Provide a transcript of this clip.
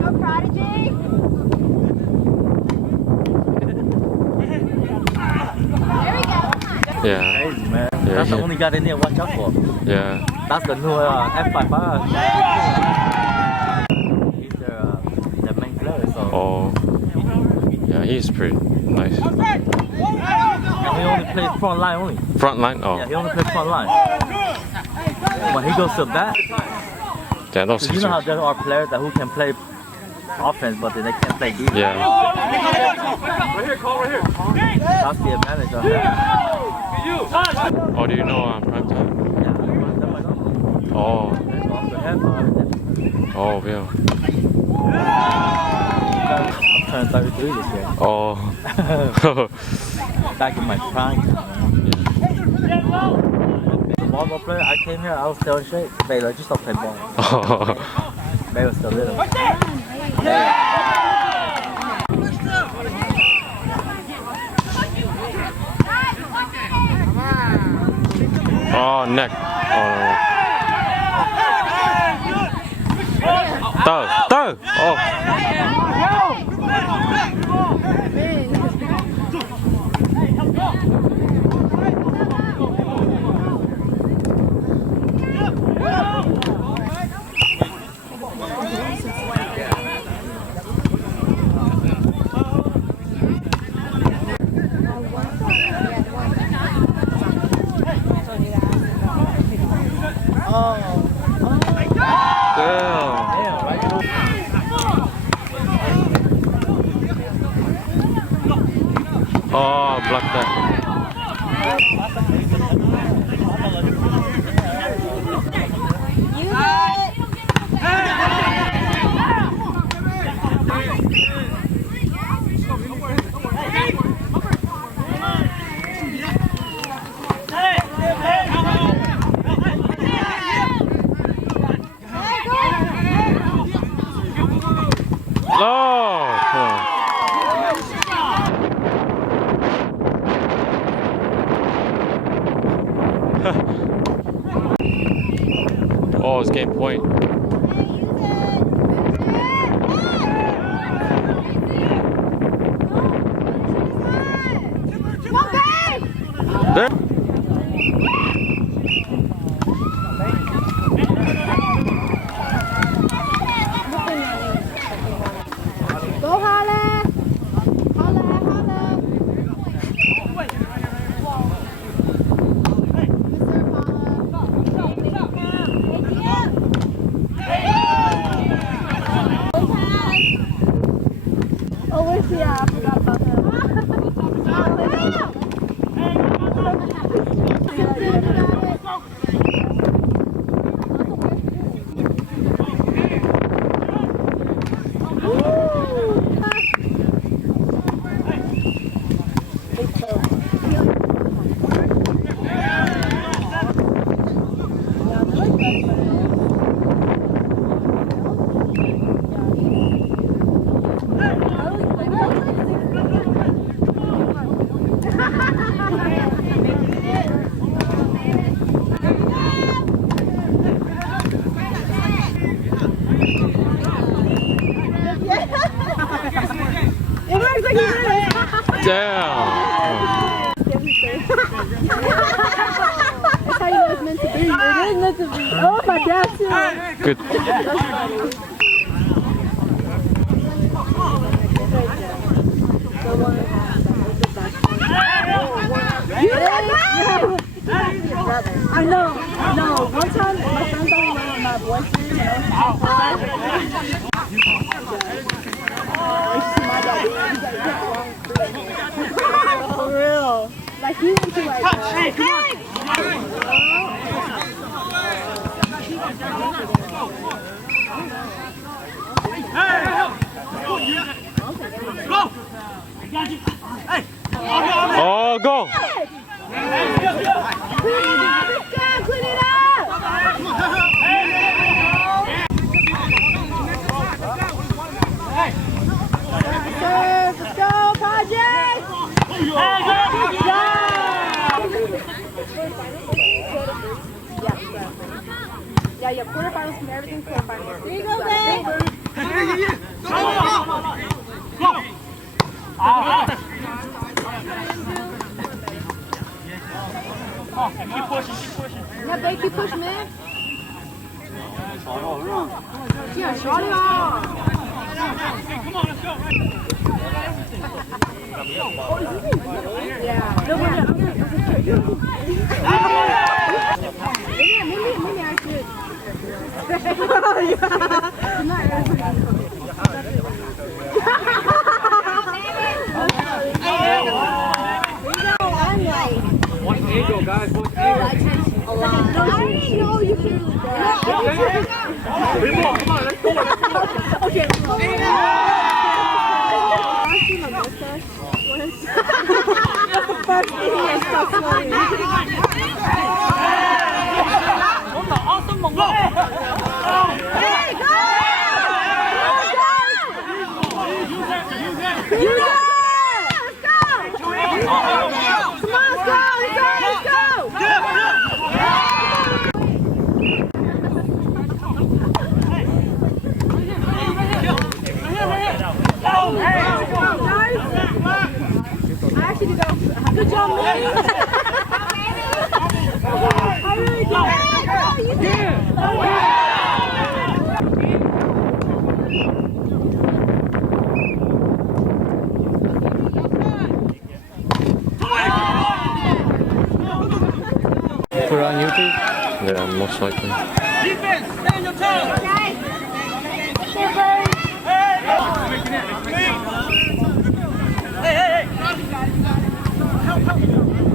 Go Prodigy! There we go. Yeah. Crazy, man. Yeah, That's the yeah. only guy they need to watch out for. Yeah. That's the new F5. He's their main player, so. Oh. Yeah, he's pretty nice. And he only plays front line only. Front line? Oh. Yeah, he only plays front line. When he goes to back, Yeah, those you know how there are players that who can play offense, but then they can't play defense. Yeah. That's the advantage of that. Oh, do you know prime time? Yeah, Oh. Oh, yeah. I'm turning 33 this year. Oh. Back in my prime. The volleyball player, I came here, I was still in shape. But I just don't play ball. They were still little. Oh, neck. Oh. Throw. Oh. Oh, block that. Oh, it's game point. There. Go Holla! Yeah, I forgot about him. Damn. That's how you know it's meant to be. It is meant to be. Oh, my dad too. Good. I know. No, one time my friend thought he went with my boyfriend. For real. Like he went to like. Hey, come on. Oh, go. Clean it up. Let's go, Project. Yeah, quarterfinals goes from everything for finals. There you go, babe. Keep pushing. Yeah, babe, keep pushing, man. Yeah, shot it off. Come on, let's go. Yeah. No, maybe I should. I'm like. One angle, guys. One angle. A lot. I already know you can do that. Come on, let's go. Okay. That's the first thing I start sweating. Hey, go! You go! Let's go! Come on, let's go! I actually did go. Good job, man. I really did. Hey, you did. Put it on YouTube. Yeah, most likely. Defense, stay on your toes. Hey. Help.